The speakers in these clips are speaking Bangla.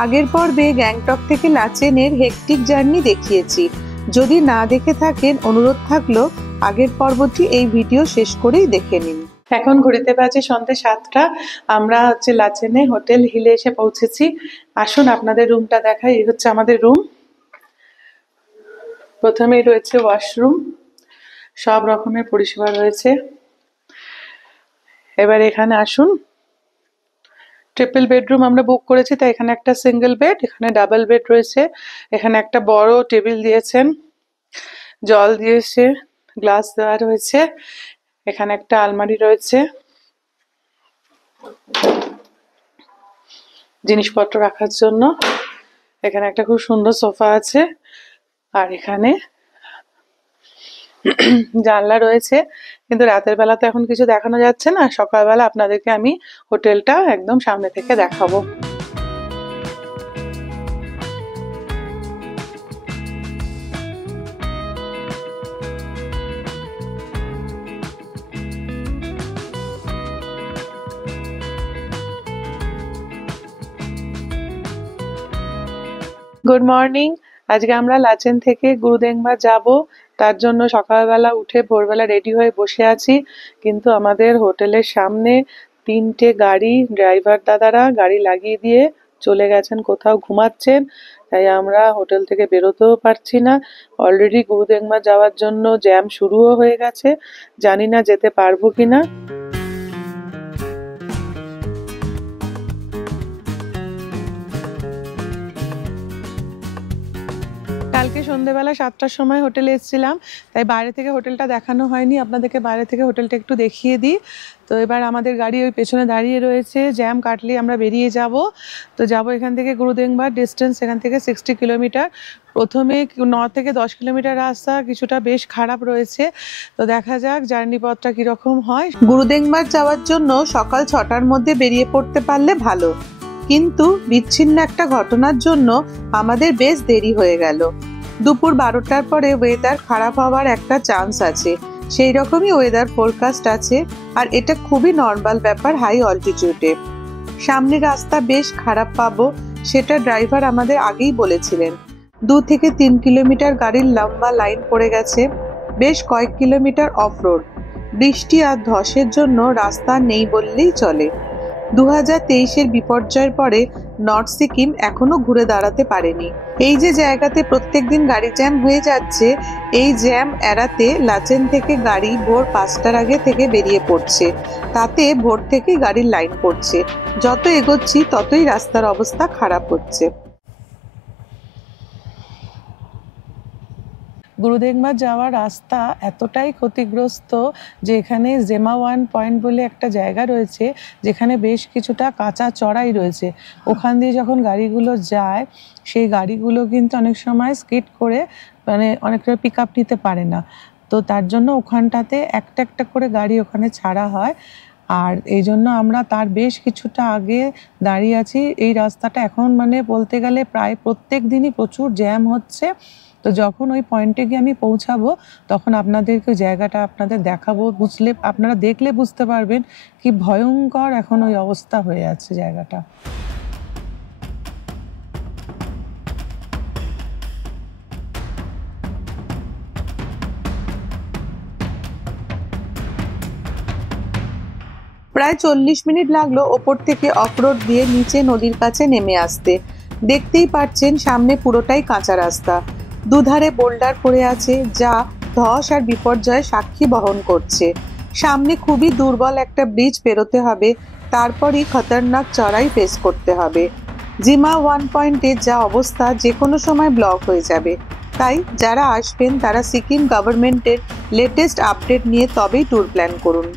আগের পর্বে গ্যাংটক থেকে লাচেনের হেকটিক জার্নি দেখিয়েছি। যদি না দেখে থাকেন অনুরোধ থাকলো আগের পর্বটি এই ভিডিও শেষ করেই দেখে নিন। এখন ঘুরিতে বাজে সন্ধ্যে 7টা। আমরা লাচেনে হোটেল হিলে এসে পৌঁছেছি। আসুন আপনাদের রুমটা দেখাই। এই হচ্ছে আমাদের রুম। প্রথমেই রয়েছে ওয়াশরুম, সব রকমের পরিষেবা রয়েছে। এবার এখানে আসুন। ট্রিপল বেডরুম আমরা বুক করেছি, তাই এখানে একটা সিঙ্গেল বেড, এখানে ডাবল বেড রয়েছে। এখানে একটা বড় টেবিল দিয়েছেন, জল দিয়েছে, গ্লাস দেওয়া রয়েছে। এখানে একটা আলমারি রয়েছে জিনিসপত্র রাখার জন্য। এখানে একটা খুব সুন্দর সোফা আছে, আর এখানে জানলা রয়েছে, কিন্তু রাতের বেলা তো এখন কিছু দেখানো যাচ্ছে না। সকালবেলা আপনাদেরকে আমি হোটেলটা একদম সামনে থেকে দেখাবো। Good morning. আজকে আমরা লাচেন থেকে গুরুদেংমা যাব, তার জন্য সকালবেলা উঠে ভোরবেলা রেডি হয়ে বসে আছি। কিন্তু আমাদের হোটেলের সামনে 3টে গাড়ি, ড্রাইভার দাদারা গাড়ি লাগিয়ে দিয়ে চলে গেছেন, কোথাও ঘুমাচ্ছেন। তাই আমরা হোটেল থেকে বেরোতেও পারছি না। অলরেডি গুরুদেংমা যাওয়ার জন্য জ্যাম শুরুও হয়ে গেছে, জানি না যেতে পারবো কিনা। কালকে সন্ধ্যেবেলা 7টার সময় হোটেলে এসেছিলাম, তাই বাইরে থেকে হোটেলটা দেখানো হয়নি। আপনাদেরকে বাইরে থেকে হোটেলটা একটু দেখিয়ে দিই। তো এবার আমাদের গাড়ি ওই পেছনে দাঁড়িয়ে রয়েছে, জ্যাম কাটলে আমরা বেরিয়ে যাব। তো যাব এখান থেকে গুরুদেংবার, ডিস্টেন্স এখান থেকে 60 কিলোমিটার। প্রথমে 9 থেকে 10 কিলোমিটার রাস্তা কিছুটা বেশ খারাপ রয়েছে। তো দেখা যাক জার্নি পথটা কীরকম হয়। গুরুদেংবার যাওয়ার জন্য সকাল 6টার মধ্যে বেরিয়ে পড়তে পারলে ভালো, কিন্তু বিচ্ছিন্ন একটা ঘটনার জন্য আমাদের বেশ দেরি হয়ে গেল। দুপুর 12টার পরে ওয়েদার খারাপ হওয়ার একটা চান্স আছে, সেই রকমই ওয়েদার ফোরকাস্ট আছে। আর এটা খুবই নর্মাল ব্যাপার হাই অল্টিটিউডে। সামনে রাস্তা বেশ খারাপ পাবো, সেটা ড্রাইভার আমাদের আগেই বলেছিলেন। 2 থেকে 3 কিলোমিটার গাড়ির লম্বা লাইন পড়ে গেছে, বেশ কয়েক কিলোমিটার অফ রোড। বৃষ্টি আর ধসের জন্য রাস্তা নেই বললেই চলে। 2023-এর বিপর্যয়ের পরে নর্থ সিকিম এখনো ঘুরে দাঁড়াতে পারেনি। এই যে জায়গাতে প্রত্যেকদিন গাড়ি জ্যাম হয়ে যাচ্ছে, এই জ্যাম এড়াতে লাচেন থেকে গাড়ি ভোর 5টার আগে থেকে বেরিয়ে পড়ছে। তাতে ভোর থেকেই গাড়ির লাইন পড়ছে। যত এগোচ্ছি ততই রাস্তার অবস্থা খারাপ হচ্ছে। গুরুদেংবার যাওয়ার রাস্তা এতটাই ক্ষতিগ্রস্ত যে এখানে জেমা 1 পয়েন্ট বলে একটা জায়গা রয়েছে, যেখানে বেশ কিছুটা কাঁচা চড়াই রয়েছে। ওখান দিয়ে যখন গাড়িগুলো যায়, সেই গাড়িগুলো কিন্তু অনেক সময় স্কিড করে অনেকটা পিক আপ নিতে পারে না। তো তার জন্য ওখানটাতে একটা একটা করে গাড়ি ওখানে ছাড়া হয়। আর এই জন্য আমরা তার বেশ কিছুটা আগে দাঁড়িয়ে আছি। এই রাস্তাটা এখন বলতে গেলে প্রায় প্রত্যেক দিনই প্রচুর জ্যাম হচ্ছে। তো যখন ওই পয়েন্টে গিয়ে আমি পৌঁছাবো, তখন আপনাদেরকে জায়গাটা আপনাদের দেখাবো। আপনারা দেখলে বুঝতে পারবেন কি ভয়ঙ্কর এখন ওই অবস্থা হয়ে আছে জায়গাটা। প্রায় 40 মিনিট লাগলো ওপর থেকে অফরোড দিয়ে নিচে নদীর কাছে নেমে আসতে। দেখতেই পাচ্ছেন সামনে পুরোটাই কাঁচা রাস্তা, দুধারে বোল্ডার পড়ে আছে, যা ধস আর বিপর্যয়ের সাক্ষী বহন করছে। সামনে খুবই দুর্বল একটা ব্রিজ পেরোতে হবে, তারপরই খতরনাক চড়াই ফেস করতে হবে। জিমা 1 পয়েন্টের যা অবস্থা, যে কোনো সময় ব্লক হয়ে যাবে। তাই যারা আসবেন তারা সিকিম গভর্নমেন্টের লেটেস্ট আপডেট নিয়ে তবেই ট্যুর প্ল্যান করুন।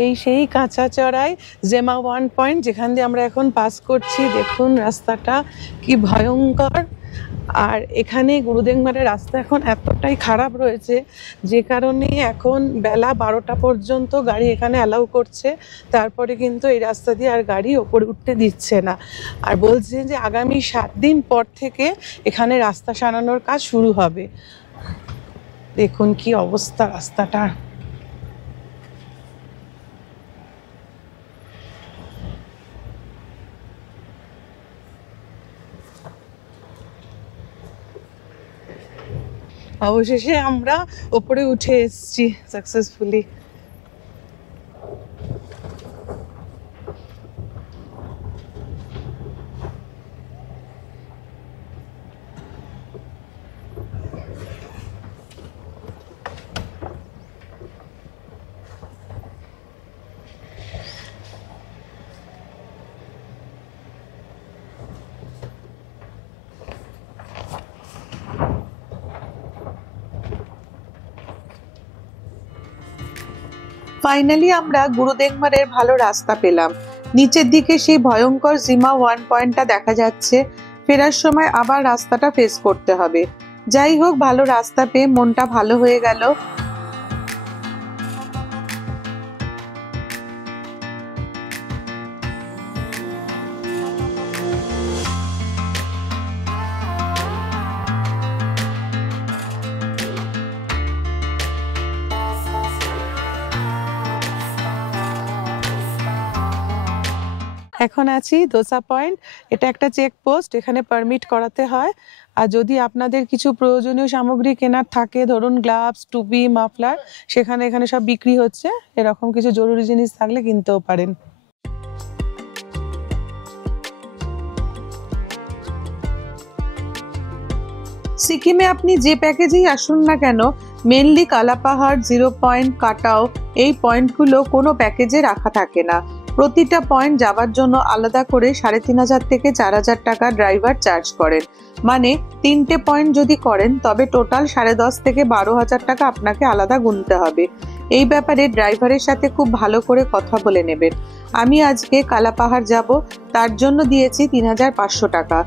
এই সেই কাঁচা চড়াই জেমা 1 পয়েন্ট, যেখান দিয়ে আমরা এখন পাস করছি। দেখুন রাস্তাটা কি ভয়ঙ্কর। আর এখানে গুরুদেংমারের রাস্তা এখন এতটাই খারাপ রয়েছে, যে কারণে এখন বেলা 12টা পর্যন্ত গাড়ি এখানে অ্যালাউ করছে। তারপরে কিন্তু এই রাস্তা দিয়ে আর গাড়ি ওপরে উঠতে দিচ্ছে না। আর বলছে যে আগামী 7 দিন পর থেকে এখানে রাস্তা সারানোর কাজ শুরু হবে। দেখুন কি অবস্থা রাস্তাটার। অবশেষে আমরা ওপরে উঠে এসেছি সাকসেসফুলি। ফাইনালি আমরা গুরুদেংমারের ভালো রাস্তা পেলাম। নিচের দিকে সেই ভয়ঙ্কর জিমা 1 পয়েন্টটা দেখা যাচ্ছে। ফেরার সময় আবার রাস্তাটা ফেস করতে হবে। যাই হোক, ভালো রাস্তা পেয়ে মনটা ভালো হয়ে গেল। এখন আছি দোসা পয়েন্ট। এটা একটা চেক পোস্ট, এখানে পারমিট করাতে হয়। আর যদি আপনাদের কিছু প্রয়োজনীয় সামগ্রী কেনার থাকে, ধরুন গ্লাভস, টুপি, মাফলার, এখানে সব বিক্রি হচ্ছে। এরকম কিছু জরুরি জিনিস থাকলে কিনতেও পারেন। সিকিমে আপনি যে প্যাকেজেই আসুন না কেন, মেনলি কালাপাহাড়, 0 পয়েন্ট, কাটাও, এই পয়েন্টগুলো কোনো প্যাকেজে রাখা থাকে না। প্রতিটা পয়েন্ট যাবার জন্য আলাদা করে 3500 থেকে 4000 টাকা ড্রাইভার চার্জ করেন। মানে 3টে পয়েন্ট যদি করেন তবে টোটাল 10.5 থেকে 12,000 টাকা আপনাকে আলাদা গুনতে হবে। এই ব্যাপারে ড্রাইভারের সাথে খুব ভালো করে কথা বলে নেবেন। আমি আজকে কালাপাহাড় যাব, তার জন্য দিয়েছি 3500 টাকা।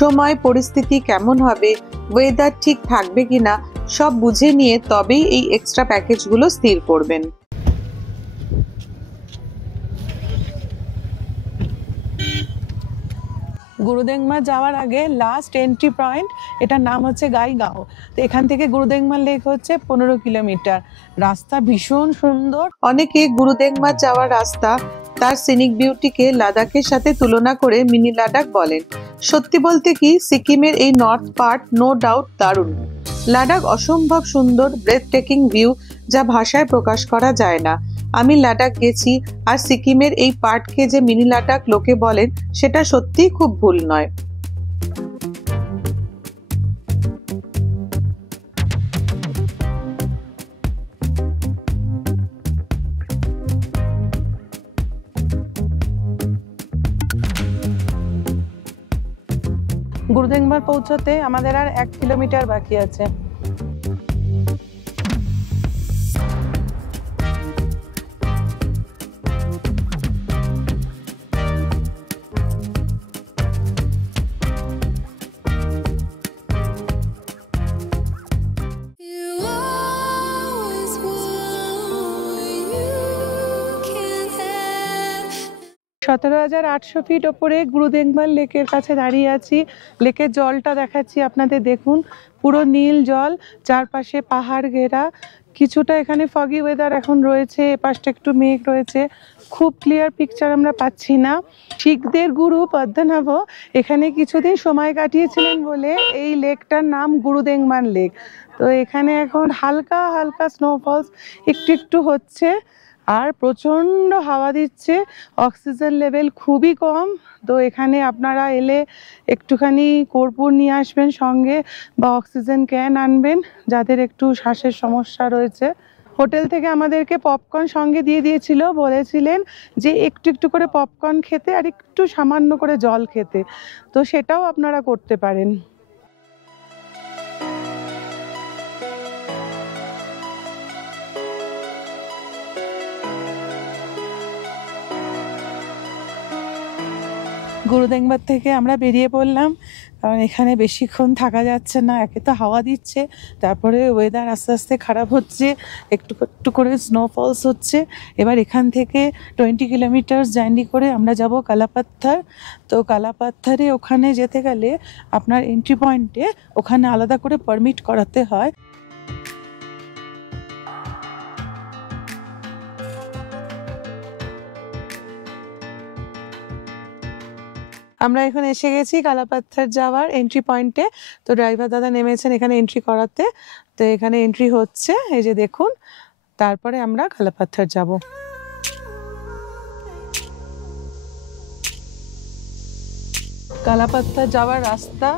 সময় পরিস্থিতি কেমন হবে, ওয়েদার ঠিক থাকবে কিনা, সব বুঝে নিয়ে তবেই এই এক্সট্রা প্যাকেজগুলো স্থির করবেন। গুরুদেংমা যাওয়ার আগে লাস্ট এন্ট্রি পয়েন্ট, এটার নাম হচ্ছে গাইগাঁও। তো এখান থেকে গুরুদেংমা লেক হচ্ছে 15 কিলোমিটার। রাস্তা ভীষণ সুন্দর। অনেকে গুরুদেংমা যাওয়ার রাস্তা তার সিনিক বিউটিকে লাদাখের সাথে তুলনা করে মিনি লাদাখ বলেন। সত্যি বলতে কি, সিকিমের এই নর্থ পার্ট নো ডাউট দারুণ। লাদাখ অসম্ভব সুন্দর, ব্রেথ টেকিং ভিউ, যা ভাষায় প্রকাশ করা যায় না। আমি লাদাখ গেছি, আর সিকিমের এই পার্টকে যে মিনি লাদাখ লোকে বলেন, সেটা সত্যিই খুব ভুল নয়। গুরুদেংমার পৌঁছতে আমাদের আর 1 কিলোমিটার বাকি আছে। You always want, you can't have. 17,800 fit ওপরে গুরুদেংমার লেকের কাছে দাঁড়িয়ে আছি। লেকের জলটা দেখাচ্ছি আপনাদের, দেখুন পুরো নীল জল, চারপাশে পাহাড় ঘেরা। কিছুটা এখানে ফগি ওয়েদার এখন রয়েছে, এপাশটা একটু মেঘ রয়েছে, খুব ক্লিয়ার পিকচার আমরা পাচ্ছি না। শিখদের গুরু পদ্মনাভ এখানে কিছুদিন সময় কাটিয়েছিলেন বলে এই লেকটার নাম গুরুদেংমান লেক। তো এখানে এখন হালকা হালকা স্নোফলস একটু একটু হচ্ছে, আর প্রচণ্ড হাওয়া দিচ্ছে। অক্সিজেন লেভেল খুবই কম। তো এখানে আপনারা এলে একটুখানি কর্পূর নিয়ে আসবেন সঙ্গে, বা অক্সিজেন ক্যান আনবেন যাদের একটু শ্বাসের সমস্যা রয়েছে। হোটেল থেকে আমাদেরকে পপকর্ন সঙ্গে দিয়ে দিয়েছিল, বলেছিলেন যে একটু একটু করে পপকর্ন খেতে আর একটু সামান্য করে জল খেতে। তো সেটাও আপনারা করতে পারেন। গুরুদেংবার থেকে আমরা বেরিয়ে পড়লাম, কারণ এখানে বেশিক্ষণ থাকা যাচ্ছে না। একে তো হাওয়া দিচ্ছে, তারপরে ওয়েদার আস্তে আস্তে খারাপ হচ্ছে, একটু একটু করে স্নোফলস হচ্ছে। এবার এখান থেকে 20 কিলোমিটার জার্নি করে আমরা যাব কালাপাত্থার। তো কালাপাত্থারে ওখানে যেতে গেলে আপনার এন্ট্রি পয়েন্টে ওখানে আলাদা করে পারমিট করাতে হয়। আমরা এখন এসে গেছি কালাপাত্থার যাওয়ার এন্ট্রি পয়েন্টে। তো ড্রাইভার দাদা নেমেছেন এখানে এন্ট্রি করাতে। তো এখানে এন্ট্রি হচ্ছে, এই যে দেখুন। তারপরে আমরা কালাপাত্থার যাব। কালাপাত্থার যাওয়ার রাস্তা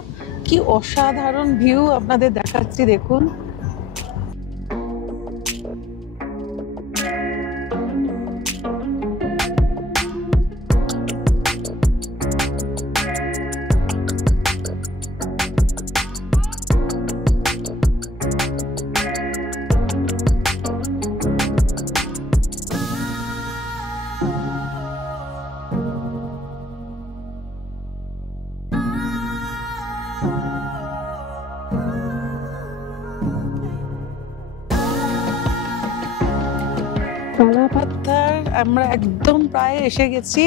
কি অসাধারণ ভিউ আপনাদের দেখাচ্ছি, দেখুন। কালাপাত্থার আমরা একদম প্রায় এসে গেছি,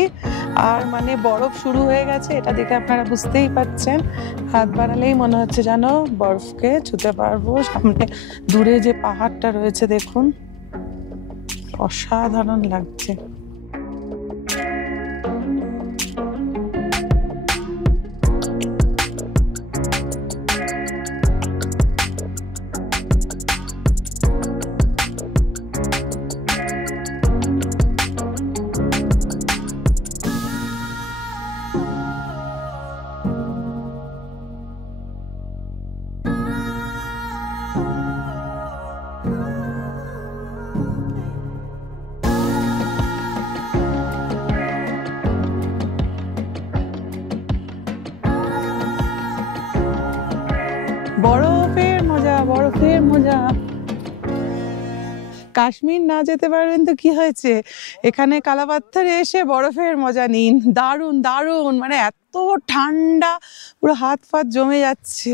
আর মানে বরফ শুরু হয়ে গেছে, এটা দেখে আপনারা বুঝতেই পারছেন। হাত বাড়ালেই মনে হচ্ছে যেন বরফকে ছুঁতে পারবো। সামনে দূরে যে পাহাড়টা রয়েছে দেখুন, অসাধারণ লাগছে। বরফের মজা, বরফের মজা। কাশ্মীর না যেতে পারবেন তো কি হয়েছে, এখানে কালাপাত্থারে এসে বরফের মজা নিন। দারুণ দারুণ, মানে এত ঠান্ডা, পুরো হাত ফাত জমে যাচ্ছে।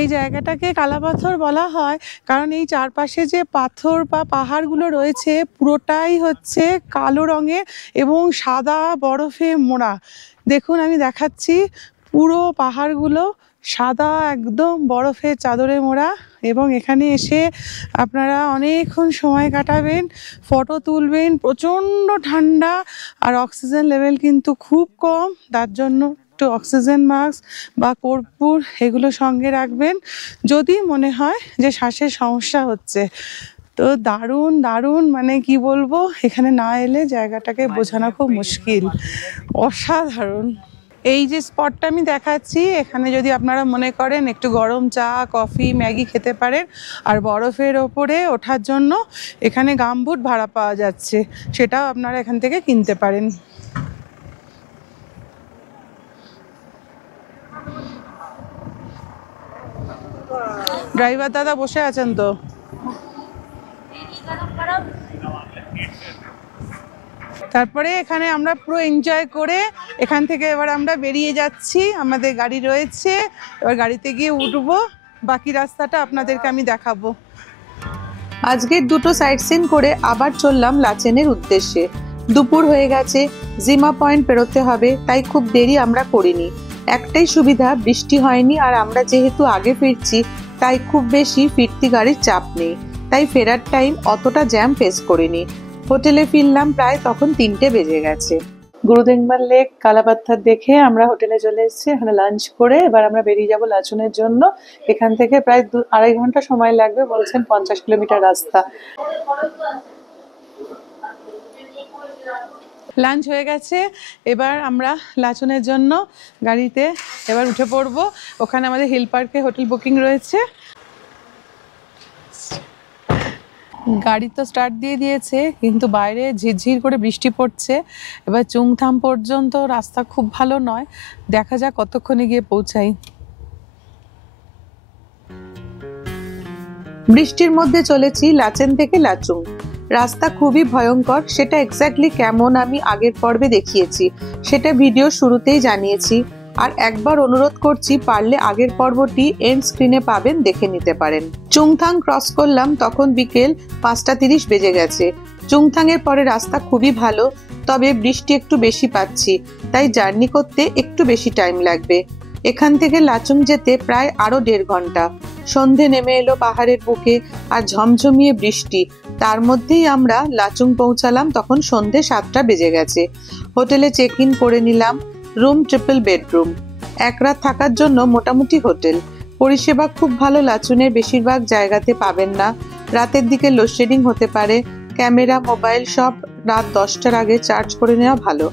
এই জায়গাটাকে কালাপাথর বলা হয় কারণ এই চারপাশে যে পাথর বা পাহাড়গুলো রয়েছে পুরোটাই হচ্ছে কালো রঙের এবং সাদা বরফে মোড়া। দেখুন আমি দেখাচ্ছি, পুরো পাহাড়গুলো সাদা একদম বরফের চাদরে মোড়া। এবং এখানে এসে আপনারা অনেকক্ষণ সময় কাটাবেন, ফটো তুলবেন। প্রচণ্ড ঠান্ডা, আর অক্সিজেন লেভেল কিন্তু খুব কম, তার জন্য একটু অক্সিজেন মাস্ক বা কর্পূর এগুলো সঙ্গে রাখবেন যদি মনে হয় যে শ্বাসের সমস্যা হচ্ছে। তো দারুণ দারুণ, মানে কি বলবো, এখানে না এলে জায়গাটাকে বোঝানো খুব মুশকিল, অসাধারণ। এই যে স্পটটা আমি দেখাচ্ছি, এখানে যদি আপনারা মনে করেন একটু গরম চা কফি ম্যাগি খেতে পারেন, আর বরফের ওপরে ওঠার জন্য এখানে গামবুট ভাড়া পাওয়া যাচ্ছে, সেটাও আপনারা এখান থেকে কিনতে পারেন। ড্রাইভার দাদা বসে আছেন তো। তারপরে এখানে আমরা পুরো এনজয় করে এখান থেকে এবার আমরা বেরিয়ে যাচ্ছি। আমাদের গাড়ি রয়েছে, এবার গাড়িতে গিয়ে উঠবো, বাকি রাস্তাটা আপনাদেরকে আমি দেখাবো। আজকের দুটো সাইট সিন করে আবার চললাম লাচেনের উদ্দেশ্যে। দুপুর হয়ে গেছে, জিমা পয়েন্ট পেরোতে হবে, তাই খুব দেরি আমরা করিনি। একটাই সুবিধা, বৃষ্টি হয়নি, আর আমরা যেহেতু আগে ফিরছি তাই খুব বেশি ফিরতি গাড়ির চাপ নেই, তাই ফেরার টাইম অতটা জ্যাম ফেস করিনি। হোটেলে ফিরলাম প্রায় তখন 3টে বেজে গেছে। গুরুদেংবার লেক কালাপাত্থার দেখে আমরা হোটেলে চলে এসেছি। এখানে লাঞ্চ করে এবার আমরা বেরিয়ে যাব লাচুনের জন্য। এখান থেকে প্রায় 2-2.5 ঘন্টা সময় লাগবে, বলছেন 50 কিলোমিটার রাস্তা। লাঞ্চ হয়ে গেছে, এবার আমরা লাচুনের জন্য গাড়িতে এবার উঠে পড়বো। ওখানে আমাদের হিল পার্কে হোটেল বুকিং রয়েছে। গাড়ি তো স্টার্ট দিয়ে দিয়েছে, কিন্তু বাইরে ঝিরঝির করে বৃষ্টি পড়ছে। এবার চুংথাম পর্যন্ত রাস্তা খুব ভালো নয়, দেখা যাক কতক্ষণে গিয়ে পৌঁছাই। বৃষ্টির মধ্যে চলেছি লাচেন থেকে লাচুং। রাস্তা খুবই ভয়ঙ্কর, সেটা এক্স্যাক্টলি কেমন আমি আগের পর্বে দেখিয়েছি, সেটা ভিডিও শুরুতেই জানিয়েছি। আর একবার অনুরোধ করছি, পারলে আগের পর্বটি এন্ড স্ক্রিনে পাবেন, দেখে নিতে পারেন। চুংথাং ক্রস করলাম, তখন বিকেল 5:30 বেজে গেছে। চুংথাং এর পরে রাস্তা খুবই ভালো, তবে বৃষ্টি একটু বেশি পাচ্ছি, তাই জার্নি করতে একটু বেশি টাইম লাগবে। এখান থেকে লাচুং যেতে প্রায় আরো 1.5 ঘন্টা। সন্ধে নেমে এলো পাহাড়ের বুকে, আর ঝমঝমিয়ে বৃষ্টি। তার মধ্যেই আমরা লাচুং পৌঁছালাম, তখন সন্ধে 7টা বেজে গেছে। হোটেলে চেক ইন করে নিলাম। রুম ট্রিপল বেডরুম, এক রাত থাকার জন্য মোটামুটি হোটেল। পরিষেবা খুব ভালো, লাচুনের বেশিরভাগ জায়গাতে পাবেন না। রাতের দিকে লোডশেডিং হতে পারে। ক্যামেরা, মোবাইল সব রাত 10টার আগে চার্জ করে নেওয়া ভালো।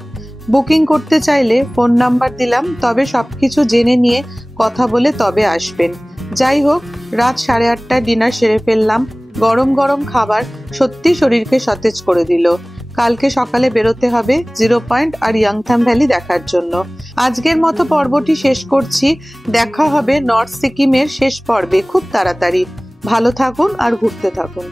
বুকিং করতে চাইলে ফোন নাম্বার দিলাম, তবে সবকিছু জেনে নিয়ে কথা বলে তবে আসবেন। যাই হোক, রাত 8:30টায় ডিনার সেরে ফেললাম। গরম গরম খাবার সত্যি শরীরকে সতেজ করে দিল। কালকে সকালে বেরোতে হবে 0 পয়েন্ট আর ইয়াংথাম ভ্যালি দেখার জন্য। আজকের মতো পর্বটি শেষ করছি। দেখা হবে নর্থ সিকিমের শেষ পর্বে খুব তাড়াতাড়ি। ভালো থাকুন আর ঘুরতে থাকুন।